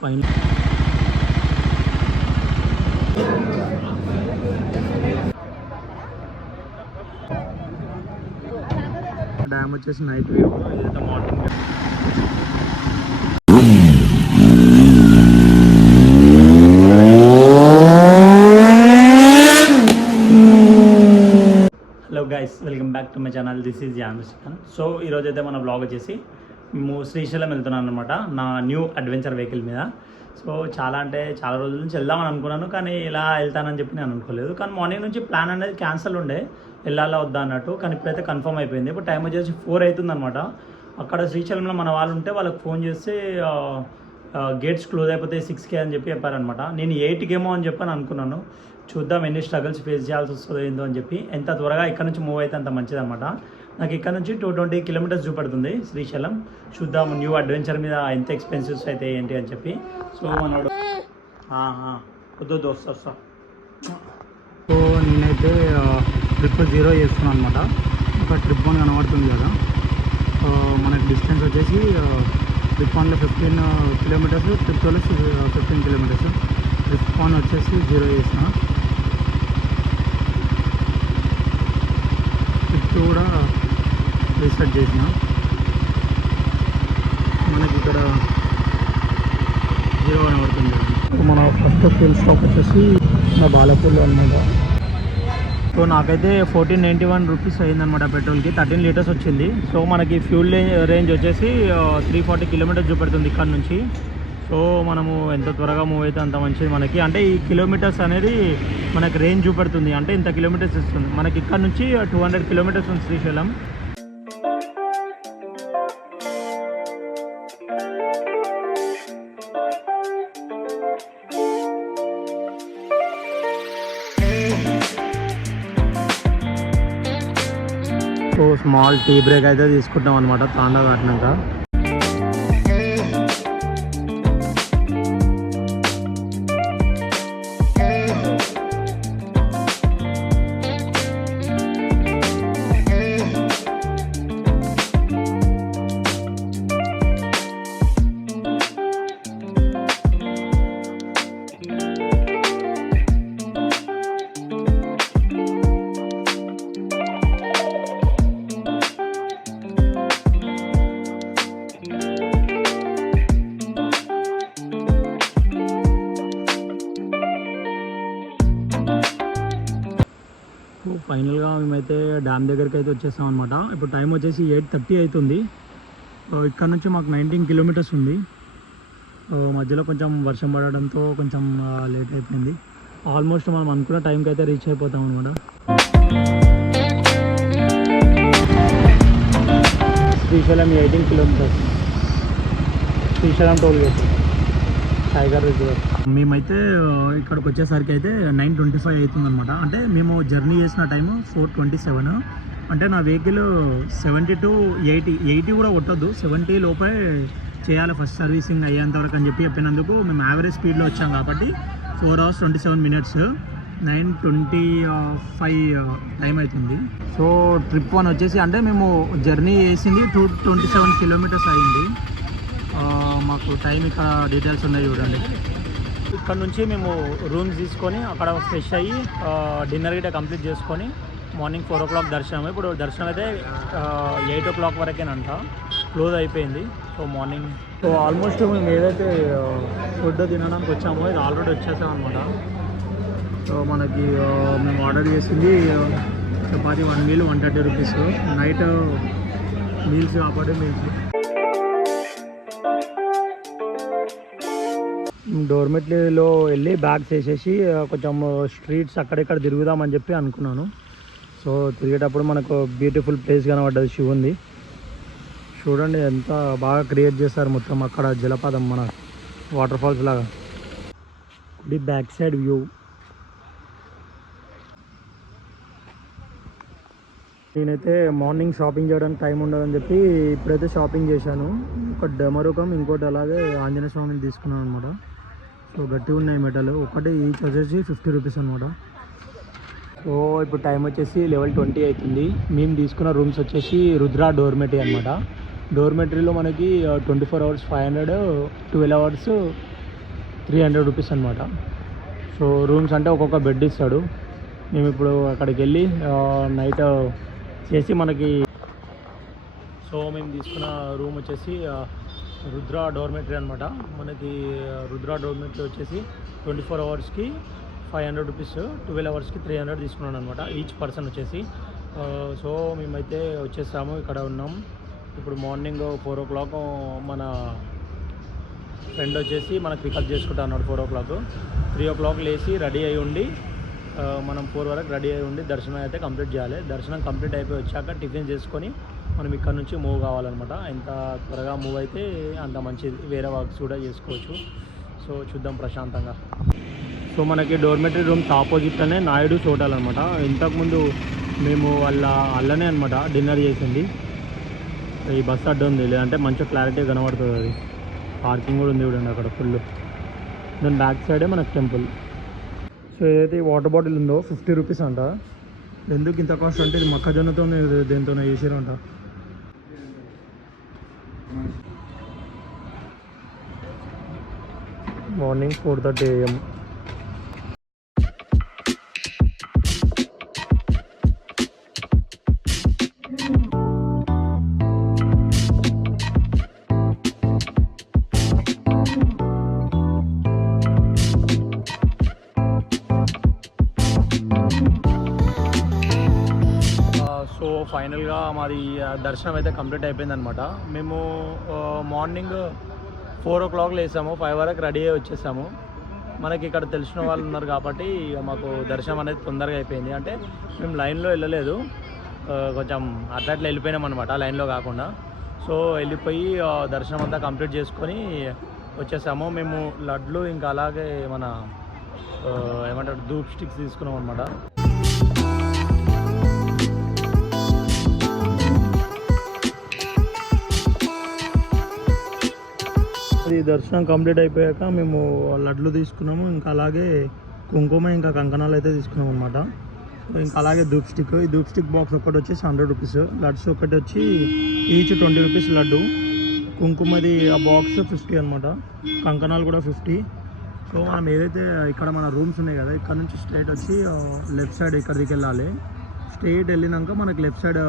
Fine dam వచ్చేసి night view, ఇదైతే morning. Hello guys, welcome back to my channel. This is యామిస్టన్. So ఈరోజు అయితే మన బ్లాగ్ వచ్చేసి మేము శ్రీశైలం వెళ్తున్నాను అనమాట, నా న్యూ అడ్వెంచర్ వెహికల్ మీద. సో చాలా రోజుల నుంచి వెళ్దామని అనుకున్నాను, కానీ ఇలా వెళ్తానని చెప్పి నేను అనుకోలేదు. కానీ మార్నింగ్ నుంచి ప్లాన్ అనేది క్యాన్సిల్ ఉండే, వెళ్ళాలా వద్దా అన్నట్టు. కానీ ఇప్పుడైతే కన్ఫర్మ్ అయిపోయింది. ఇప్పుడు టైం వచ్చేసి 4 అవుతుంది అనమాట. అక్కడ శ్రీశైలంలో మన వాళ్ళు ఉంటే వాళ్ళకి ఫోన్ చేస్తే గేట్స్ క్లోజ్ అయిపోతాయి 6కి అని చెప్పి చెప్పారనమాట. నేను 8కి ఏమో అని చెప్పని అనుకున్నాను. చూద్దాం ఎన్ని స్ట్రగుల్స్ ఫేస్ చేయాల్సి వస్తుందో ఏందో అని చెప్పి. ఎంత త్వరగా ఇక్కడ నుంచి మూవ్ అయితే అంత మంచిది అనమాట. నాకు ఇక్కడ నుంచి 220 కిలోమీటర్స్ చూపెడుతుంది శ్రీశైలం. చూద్దాం న్యూ అడ్వెంచర్ మీద ఎంత ఎక్స్పెన్సివ్స్ అయితే ఏంటి అని చెప్పి. సో మనోడు వద్దు వస్తా. సో నేనైతే ట్రిప్ 0 చేస్తున్నాను అనమాట. ఒక ట్రిప్ 1 కనబడుతుంది కదా, మనకి డిస్టెన్స్ వచ్చేసి ట్రిప్ 1లో 15 కిలోమీటర్స్, ట్రిప్ 2లో 15 కిలోమీటర్స్. ట్రిప్ 1 వచ్చేసి 0 చేసిన, ట్రిప్ 2 కూడా రీసెట్ చేసిన. మనకి ఇక్కడ 0 కనబడుతుంది. మన ఫస్ట్ ఫ్యూల్ స్టాప్ వచ్చేసి నా బాలాపూర్లో అనమాట. సో నాకైతే 1491 రూపీస్ అయిందనమాట పెట్రోల్కి. 13 లీటర్స్ వచ్చింది. సో మనకి ఫ్యూల్ రేంజ్ వచ్చేసి 340 కిలోమీటర్స్ చూపెడుతుంది ఇక్కడ నుంచి. సో మనము ఎంత త్వరగా మూవ్ అయితే అంత మంచిది మనకి. అంటే ఈ కిలోమీటర్స్ అనేది మనకి రేంజ్ చూపెడుతుంది, అంటే ఇంత కిలోమీటర్స్ ఇస్తుంది మనకి. ఇక్కడ నుంచి 200 కిలోమీటర్స్ ఉంది Srisailam. So small tea break అయితే తీసుకుంటాం అనమాట తాండా దాటినాక. ఫైనల్గా మేమైతే డ్యామ్ దగ్గరికి అయితే వచ్చేసాం అనమాట. ఇప్పుడు టైం వచ్చేసి 8:30 అవుతుంది. ఇక్కడ నుంచి మాకు 19 కిలోమీటర్స్ ఉంది. మధ్యలో కొంచెం వర్షం పడడంతో కొంచెం లేట్ అయిపోయింది. ఆల్మోస్ట్ మనం అనుకున్న టైంకి అయితే రీచ్ అయిపోతాం అనమాట. Srisailam 18 kilometres, Srisailam toll gate, tiger reserve. మేమైతే ఇక్కడికి వచ్చేసరికి అయితే 9:25 అవుతుంది అనమాట. అంటే మేము జర్నీ చేసిన టైము 4:27. అంటే నా వెహికల్ 70 to 80 కూడా కొట్టద్దు, 70 లోపే చేయాలి ఫస్ట్ సర్వీసింగ్ అయ్యేంతవరకు అని చెప్పినందుకు మేము యావరేజ్ స్పీడ్లో వచ్చాం కాబట్టి 4 hours 27 minutes, 9:25 టైం అవుతుంది. సో ట్రిప్ 1 వచ్చేసి అంటే మేము జర్నీ చేసింది 227 కిలోమీటర్స్ అయ్యింది. మాకు టైం ఇక్కడ డీటెయిల్స్ ఉన్నాయి చూడండి. ఇక్కడ నుంచి మేము రూమ్స్ తీసుకొని అక్కడ ఫ్రెష్ అయ్యి డిన్నర్ గిట్ట కంప్లీట్ చేసుకొని మార్నింగ్ 4 o'clock దర్శనం. ఇప్పుడు దర్శనం అయితే 8 o'clock వరకేనంట, క్లోజ్ అయిపోయింది. సో మార్నింగ్ సో ఆల్మోస్ట్ మేము ఏదైతే ఫుడ్ తినడానికి వచ్చామో ఇది ఆల్రెడీ వచ్చేసాం అనమాట. సో మనకి మేము ఆర్డర్ చేసింది chapati 1 meal 130 rupees. Night meals కాబట్టి మీల్స్. డోర్మెట్లీలో వెళ్ళి బ్యాగ్స్ వేసేసి కొంచెం స్ట్రీట్స్ అక్కడిక్కడ తిరుగుదామని చెప్పి అనుకున్నాను. సో తిరిగేటప్పుడు మనకు బ్యూటిఫుల్ ప్లేస్ కనబడ్డది, శివుంది. చూడండి ఎంత బాగా క్రియేట్ చేస్తారు మొత్తం అక్కడ జలపాతం, మన వాటర్ ఫాల్స్ లాగా. ఇది బ్యాక్ సైడ్ వ్యూ. నేనైతే మార్నింగ్ షాపింగ్ చేయడానికి టైం ఉండదని చెప్పి ఇప్పుడైతే షాపింగ్ చేశాను. ఒక డమరుకం, ఇంకోటి అలాగే ఆంజనేయ స్వామిని తీసుకున్నాను అనమాట. సో గట్టిగా ఉన్నాయి మెటల్, ఒకటి ఈచ్ వచ్చేసి 50 rupees అనమాట. సో ఇప్పుడు టైం వచ్చేసి 11:20 అవుతుంది. మేము తీసుకున్న రూమ్స్ వచ్చేసి రుద్ర డోర్మెటీ అనమాట. డోర్మెటరీలో మనకి 24 అవర్స్ 500, 12 అవర్స్ 300 రూపీస్ అనమాట. సో రూమ్స్ అంటే ఒక్కొక్క బెడ్ ఇస్తాడు. మేము ఇప్పుడు అక్కడికి వెళ్ళి నైట్ చేసి మనకి సో మేము తీసుకున్న రూమ్ వచ్చేసి రుద్ర డోర్మెటరీ అనమాట. మనకి రుద్ర డోర్మెటరీ వచ్చేసి 24 అవర్స్కి 500 రూపీస్, 12 అవర్స్కి 300 తీసుకున్నాను అనమాట ఈచ్ పర్సన్ వచ్చేసి. సో మేమైతే వచ్చేసాము, ఇక్కడ ఉన్నాం. ఇప్పుడు మార్నింగ్ 4 o'clock మన ఫ్రెండ్ వచ్చేసి మనకు పికప్ చేసుకుంటా అన్నాడు. 4 o'clock 3 o'clock లేచి రెడీ అయి ఉండి మనం 4 వరకు రెడీ అయి ఉండి దర్శనం అయితే కంప్లీట్ చేయాలి. దర్శనం కంప్లీట్ అయిపోయి వచ్చాక టిఫిన్ చేసుకొని మనం ఇక్కడ నుంచి మూవ్ కావాలన్నమాట. ఎంత త్వరగా మూవ్ అయితే అంత మంచిది, వేరే వర్క్స్ కూడా చేసుకోవచ్చు. సో చూద్దాం ప్రశాంతంగా. సో మనకి డోర్మెటరీ రూమ్స్ ఆపోజిట్లోనే నాయుడు హోటల్ అనమాట. ఇంతకుముందు మేము అల్లనే అనమాట డిన్నర్ చేసింది. ఈ బస్ అడ్డు ఉంది, లేదంటే మంచిగా క్లారిటీ కనబడుతుంది. అది పార్కింగ్ కూడా ఉంది చూడండి అక్కడ ఫుల్. దాని బ్యాక్ సైడే మనకు టెంపుల్. సో ఏదైతే వాటర్ బాటిల్ ఉందో 50 రూపీస్ అంట. ఎందుకు ఇంత కాస్ట్ అంటే ఇది మొక్కజొన్నతోనే దేనితోనే చేసారంట. Morning 4:30 AM. సో ఫైనల్గా మాది దర్శనం అయితే కంప్లీట్ అయిపోయిందనమాట. మేము మార్నింగ్ 4 o'clock లేసాము, 5 వరకు రెడీ అయ్యి వచ్చేసాము. మనకి ఇక్కడ తెలిసిన వాళ్ళు ఉన్నారు కాబట్టి మాకు దర్శనం అనేది తొందరగా అయిపోయింది. అంటే మేము లైన్లో వెళ్ళలేదు, కొంచెం అట్లా వెళ్ళిపోయినాం అనమాట లైన్లో కాకుండా. సో వెళ్ళిపోయి దర్శనం అంతా కంప్లీట్ చేసుకొని వచ్చేసాము. మేము లడ్లు ఇంకా అలాగే మన ఏమంటారు ధూప్ స్టిక్స్ తీసుకున్నాం అనమాట. అది దర్శనం కంప్లీట్ అయిపోయాక మేము లడ్లు తీసుకున్నాము, ఇంకా అలాగే కుంకుమ ఇంకా కంకణాలు అయితే తీసుకున్నాం అనమాట. ఇంకా అలాగే ధూప్ స్టిక్, ఈ ధూప్ స్టిక్ బాక్స్ ఒకటి వచ్చేసి 100 రూపీస్, లడ్స్ ఒకటి వచ్చి ఈచ్ 20 రూపీస్ లడ్డు, కుంకుమది ఆ బాక్స్ 50 అనమాట, కంకణాలు కూడా 50. సో మనం ఏదైతే ఇక్కడ మన రూమ్స్ ఉన్నాయి కదా, ఇక్కడ నుంచి స్ట్రైట్ వచ్చి లెఫ్ట్ సైడ్ ఇక్కడికి వెళ్ళాలి. స్ట్రైట్ వెళ్ళినాక మనకి లెఫ్ట్ సైడ్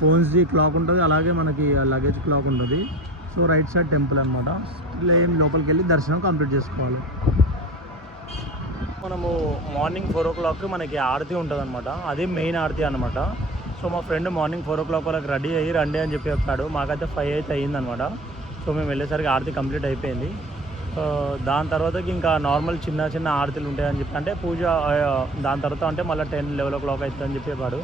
ఫోన్స్ది క్లాక్ ఉంటుంది, అలాగే మనకి లగేజ్ క్లాక్ ఉంటుంది. సో రైట్ సైడ్ టెంపుల్ అనమాట. ఇలా ఏం లోపలికి వెళ్ళి దర్శనం కంప్లీట్ చేసుకోవాలి. మనము మార్నింగ్ 4 o'clock మనకి ఆరతి ఉంటుంది అనమాట, అదే మెయిన్ ఆరతి అనమాట. సో మా ఫ్రెండ్ మార్నింగ్ 4 o'clock వాళ్ళకి రెడీ అయ్యి రండి అని చెప్పి చెప్పాడు. మాకైతే 5 అయితే అయ్యిందనమాట. సో మేము వెళ్ళేసరికి ఆరతి కంప్లీట్ అయిపోయింది. దాని తర్వాతకి ఇంకా నార్మల్ చిన్న చిన్న ఆరతిలు ఉంటాయని చెప్పి, అంటే పూజ దాని తర్వాత అంటే మళ్ళీ 10-11 o'clock అవుతుంది అని చెప్పి చెప్పాడు.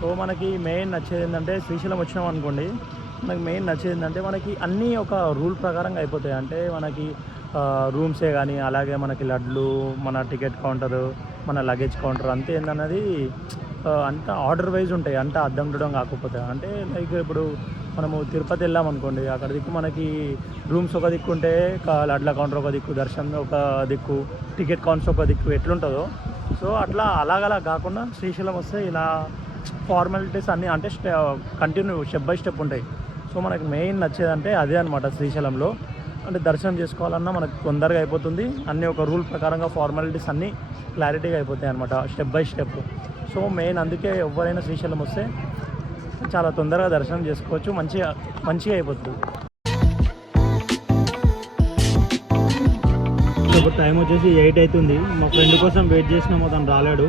సో మనకి మెయిన్ నచ్చేది ఏంటంటే శ్రీశైలం వచ్చినాం అనుకోండి, మనకి మెయిన్ నచ్చేది ఏంటంటే మనకి అన్నీ ఒక రూల్ ప్రకారంగా అయిపోతాయి. అంటే మనకి రూమ్సే కానీ, అలాగే మనకి లడ్లు, మన టికెట్ కౌంటరు, మన లగేజ్ కౌంటర్ అంతే ఏందన్నది అంతా ఆర్డర్ వైజ్ ఉంటాయి. అంతా అద్దం చూడడం కాకపోతే, అంటే లైక్ ఇప్పుడు మనము తిరుపతి వెళ్ళాం అనుకోండి, అక్కడ దిక్కు మనకి రూమ్స్ ఒక దిక్కు ఉంటే, లడ్ల కౌంటర్ ఒక దిక్కు, దర్శనం ఒక దిక్కు, టికెట్ కౌంటర్స్ ఒక దిక్కు ఎట్లుంటుందో. సో అట్లా అలాగలా కాకుండా శ్రీశైలం వస్తే ఇలా ఫార్మాలిటీస్ అన్నీ అంటే కంటిన్యూ స్టెప్ బై స్టెప్ ఉంటాయి. సో మనకి మెయిన్ నచ్చేదంటే అదే అనమాట శ్రీశైలంలో. అంటే దర్శనం చేసుకోవాలన్నా మనకు తొందరగా అయిపోతుంది, అన్నీ ఒక రూల్ ప్రకారంగా ఫార్మాలిటీస్ అన్నీ క్లారిటీగా అయిపోతాయి అనమాట step by step. So main అందుకే ఎవరైనా శ్రీశైలం వస్తే చాలా తొందరగా దర్శనం చేసుకోవచ్చు, మంచిగా అయిపోతుంది. ఇప్పుడు టైం వచ్చేసి 8 అవుతుంది. మా ఫ్రెండ్ కోసం వెయిట్ చేసినాము, అతను రాలేడు.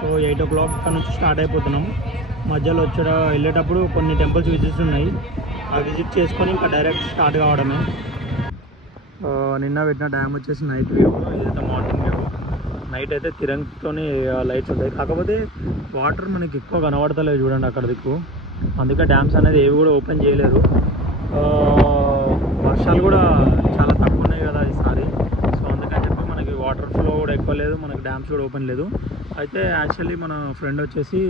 సో 8 o'clock ఇక్కడ నుంచి స్టార్ట్ అయిపోతున్నాము. మధ్యలో వెళ్ళేటప్పుడు కొన్ని టెంపుల్స్ విజిట్స్ ఉన్నాయి, ఆ విజిట్ చేసుకొని ఇంకా డైరెక్ట్ స్టార్ట్ కావడమే. నిన్న పెట్టిన డ్యామ్ వచ్చేసి నైట్ వ్యూ, ఇదైతే మార్నింగ్ వ్యూ. నైట్ అయితే తిరంగితోనే లైట్స్ ఉంటాయి, కాకపోతే వాటర్ మనకి ఎక్కువ కనబడతలేదు చూడండి అక్కడ దిక్కు. అందుకే డ్యామ్స్ అనేది ఏవి కూడా ఓపెన్ చేయలేరు. వర్షాలు కూడా చాలా తక్కువ ఉన్నాయి కదా ఈసారి. సో అందుకని చెప్పి మనకి వాటర్ ఫ్లో కూడా ఎక్కువ లేదు, మనకి డ్యామ్స్ కూడా ఓపెన్ లేదు. అయితే యాక్చువల్లీ మన ఫ్రెండ్ వచ్చేసి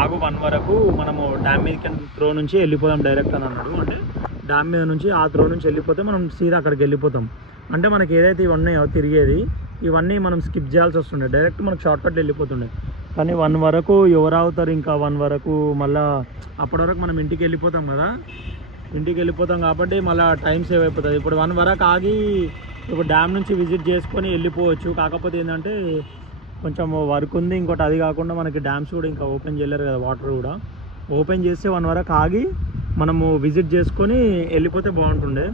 ఆగు 1 వరకు మనము డ్యామ్ మీద త్రో నుంచి వెళ్ళిపోదాం డైరెక్ట్ అని అన్నాడు. అంటే డ్యామ్ మీద నుంచి ఆ త్రో నుంచి వెళ్ళిపోతే మనం సీదా అక్కడికి వెళ్ళిపోతాం. అంటే మనకి ఏదైతే ఇవన్నీ తిరిగేది ఇవన్నీ మనం స్కిప్ చేయాల్సి వస్తుండే, డైరెక్ట్ మనకు షార్ట్ కట్ వెళ్ళిపోతుండే. కానీ 1 వరకు ఎవరు అవుతారు, ఇంకా 1 వరకు మళ్ళీ అప్పటి వరకు మనం ఇంటికి వెళ్ళిపోతాం కదా, ఇంటికి వెళ్ళిపోతాం కాబట్టి మళ్ళీ టైం సేవ్ అయిపోతుంది. ఇప్పుడు 1 వరకు ఆగి ఇప్పుడు డ్యామ్ నుంచి విజిట్ చేసుకొని వెళ్ళిపోవచ్చు. కాకపోతే ఏంటంటే కొంచెం వర్క్ ఉంది. ఇంకోటి అది కాకుండా మనకి డ్యామ్స్ కూడా ఇంకా ఓపెన్ చేయలేరు కదా, వాటర్ కూడా ఓపెన్ చేస్తే 1 వరకు ఆగి మనము విజిట్ చేసుకొని వెళ్ళిపోతే బాగుంటుండే.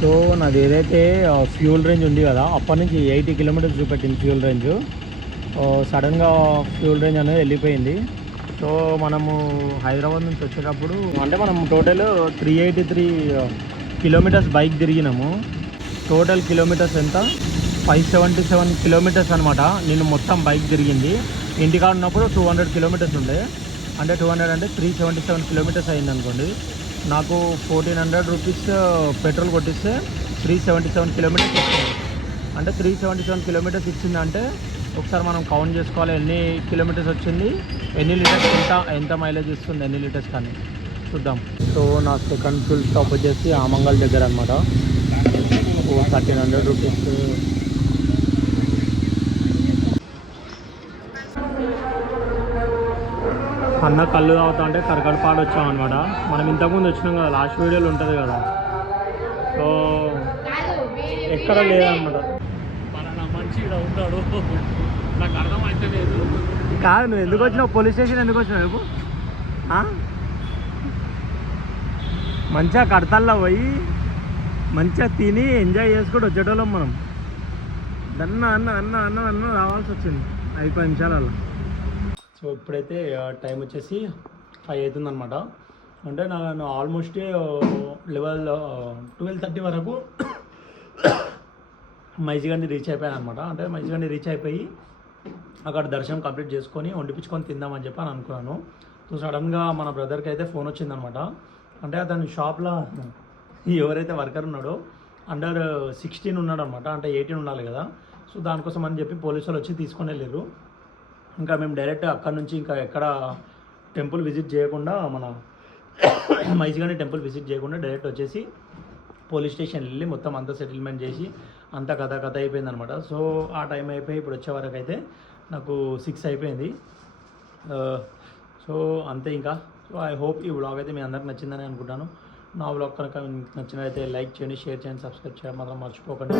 సో నాది ఏదైతే ఫ్యూల్ రేంజ్ ఉంది కదా, అప్పటి నుంచి 80 కిలోమీటర్స్ చూపెట్టింది ఫ్యూల్ రేంజ్. సడన్గా ఫ్యూల్ రేంజ్ అనేది వెళ్ళిపోయింది. సో మనము హైదరాబాద్ నుంచి వచ్చేటప్పుడు అంటే మనం టోటల్ 383 కిలోమీటర్స్ బైక్ తిరిగినాము. టోటల్ కిలోమీటర్స్ ఎంత 577 కిలోమీటర్స్ అనమాట. నేను మొత్తం బైక్ తిరిగింది. ఇంటికాడ ఉన్నప్పుడు 200 కిలోమీటర్స్ ఉండే, అంటే 200 అంటే 377 కిలోమీటర్స్ అయింది అనుకోండి. నాకు 1400 రూపీస్ పెట్రోల్ కొట్టిస్తే 377 కిలోమీటర్స్ ఇచ్చింది. అంటే 377 కిలోమీటర్స్ ఇచ్చిందంటే ఒకసారి మనం కౌంట్ చేసుకోవాలి ఎన్ని కిలోమీటర్స్ వచ్చింది, ఎన్ని లీటర్స్, ఎంత మైలేజ్ ఇస్తుంది, ఎన్ని లీటర్స్ కానీ చూద్దాం. సో నా సెకండ్ ఫుల్ స్టాప్ వచ్చేసి ఆమంగల్ దగ్గర అనమాట. 1300 రూపీస్. అన్న కళ్ళు తాగుతా అంటే కరకడపాడు వచ్చామన్నమాట. మనం ఇంతకుముందు వచ్చినాం కదా, లాస్ట్ వీడియోలో ఉంటుంది కదా. సో ఎక్కడ లేదన్నమాట. మంచిగా ఉంటాడు, నాకు అర్థమైతే లేదు. కాదు, నువ్వు ఎందుకు వచ్చినావు పోలీస్ స్టేషన్, ఎందుకు వచ్చినావు? మంచిగా కడతల్లో పోయి మంచిగా తిని ఎంజాయ్ చేసుకుంటూ వచ్చేటోళ్ళం మనం. అన్న అన్న అన్న అన్న అన్న రావాల్సి వచ్చింది 5 నిమిషాలలో. సో ఇప్పుడైతే టైం వచ్చేసి 5 అవుతుంది అనమాట. అంటే నేను ఆల్మోస్ట్ 12:30 వరకు మైజిగండి రీచ్ అయిపోయాను అనమాట. అంటే మైజిగండి రీచ్ అయిపోయి అక్కడ దర్శనం కంప్లీట్ చేసుకొని వండిపించుకొని తిందామని చెప్పి అని అనుకున్నాను. సో సడన్గా మన బ్రదర్కి అయితే ఫోన్ వచ్చిందనమాట. అంటే అతని షాప్లో ఎవరైతే వర్కర్ ఉన్నాడో అండర్ 16 ఉన్నాడు అనమాట, అంటే 18 ఉండాలి కదా. సో దానికోసం అని చెప్పి పోలీసు వాళ్ళు వచ్చి తీసుకొని వెళ్ళారు. ఇంకా మేము డైరెక్ట్ అక్కడ నుంచి ఇంకా ఎక్కడ టెంపుల్ విజిట్ చేయకుండా, మన మైజిగండి టెంపుల్ విజిట్ చేయకుండా డైరెక్ట్ వచ్చేసి పోలీస్ స్టేషన్ వెళ్ళి మొత్తం అంతా సెటిల్మెంట్ చేసి అంతా కథ అయిపోయింది అనమాట. సో ఆ టైం అయిపోయి ఇప్పుడు వచ్చే వరకు అయితే నాకు 6 అయిపోయింది. సో అంతే ఇంకా. సో ఐ హోప్ ఈ వ్లాగ్ అయితే మీ అందరికి నచ్చిందని అనుకుంటాను. నా వ్లాగ్ కనుక మీకు నచ్చినట్లయితే లైక్ చేయండి, షేర్ చేయండి, సబ్స్క్రైబ్ చేయడం మాత్రం మర్చిపోకండి.